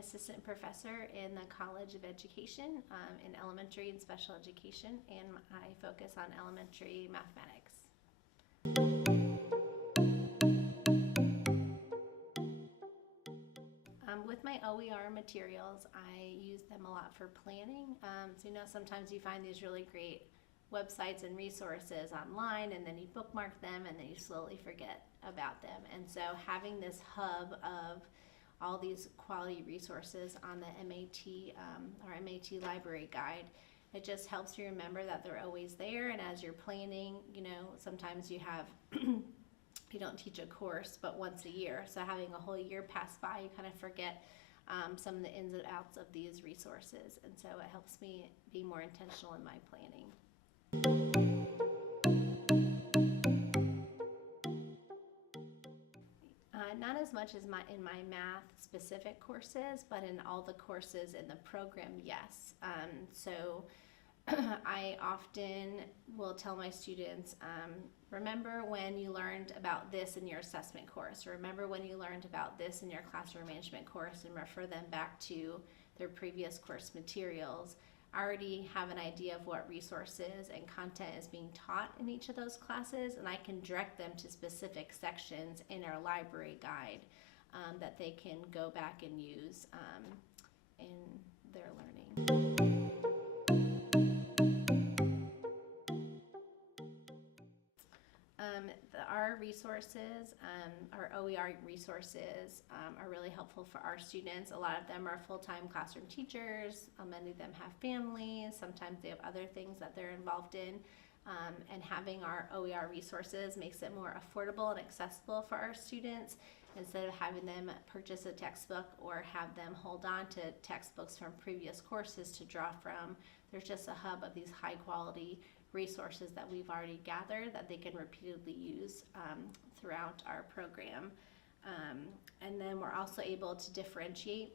assistant professor in the College of Education in elementary and special education, and I focus on elementary mathematics. With my OER materials, I use them a lot for planning. So sometimes you find these really great websites and resources online, and then you bookmark them and then you slowly forget about them. And so having this hub of all these quality resources on the MAT or MAT library guide, it just helps you remember that they're always there. And as you're planning, sometimes you have you don't teach a course but once a year, so having a whole year pass by, you kind of forget some of the ins and outs of these resources, and so it helps me be more intentional in my planning. Not as much as in my math specific courses, but in all the courses in the program, yes. So I often will tell my students, remember when you learned about this in your assessment course, or remember when you learned about this in your classroom management course, and refer them back to their previous course materials. I already have an idea of what resources and content is being taught in each of those classes, and I can direct them to specific sections in our library guide that they can go back and use in their learning. Our resources, our OER resources are really helpful for our students. A lot of them are full-time classroom teachers. Many of them have families. Sometimes they have other things that they're involved in. And having our OER resources makes it more affordable and accessible for our students, instead of having them purchase a textbook or have them hold on to textbooks from previous courses to draw from. There's just a hub of these high-quality resources that we've already gathered that they can repeatedly use throughout our program. And then we're also able to differentiate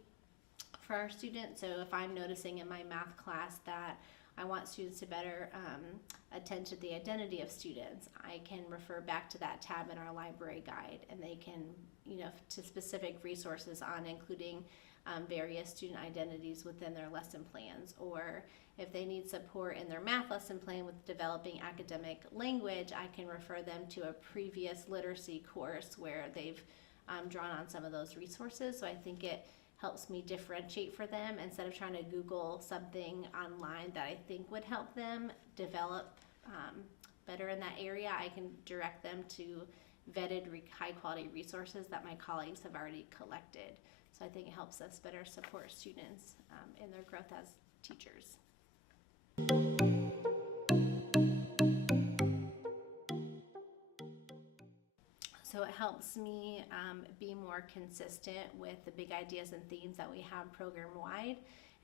for our students. So if I'm noticing in my math class that I want students to better attend to the identity of students, I can refer back to that tab in our library guide, and they can, to specific resources on including various student identities within their lesson plans. Or if they need support in their math lesson plan with developing academic language, I can refer them to a previous literacy course where they've drawn on some of those resources. So I think it helps me differentiate for them. Instead of trying to Google something online that I think would help them develop better in that area, I can direct them to vetted high-quality resources that my colleagues have already collected. So I think it helps us better support students in their growth as teachers. So it helps me be more consistent with the big ideas and themes that we have program-wide.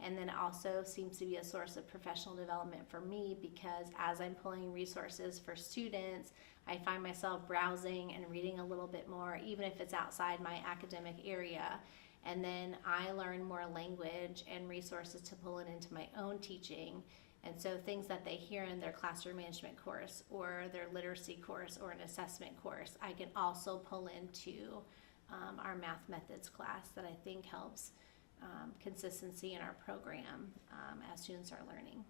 And then it also seems to be a source of professional development for me, because as I'm pulling resources for students, I find myself browsing and reading a little bit more, even if it's outside my academic area. And then I learn more language and resources to pull it into my own teaching. And so things that they hear in their classroom management course or their literacy course or an assessment course, I can also pull into our math methods class, that I think helps consistency in our program as students are learning.